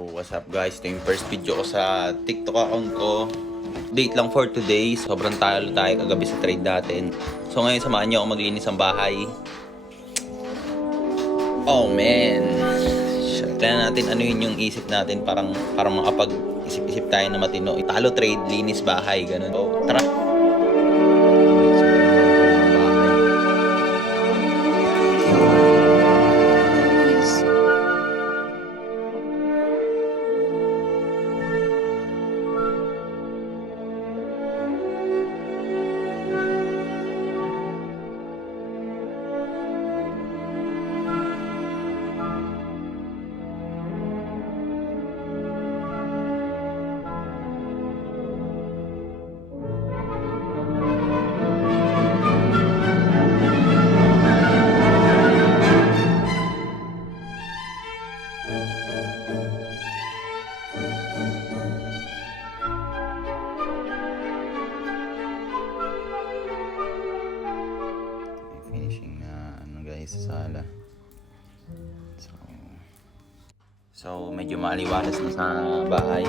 What's up guys? Ito yung first video ko sa TikTok account ko. Date lang for today. Sobrang talo tayo kagabi sa trade natin. So ngayon samahan niyo ako maglinis ng bahay. Oh man. Tignan natin ano yun yung isip natin. Parang makapag-isip-isip tayo na matino. Talo trade, linis bahay. Ganun. So tara. Finishing na guys sa sala. So medyo maliwalas na sa bahay.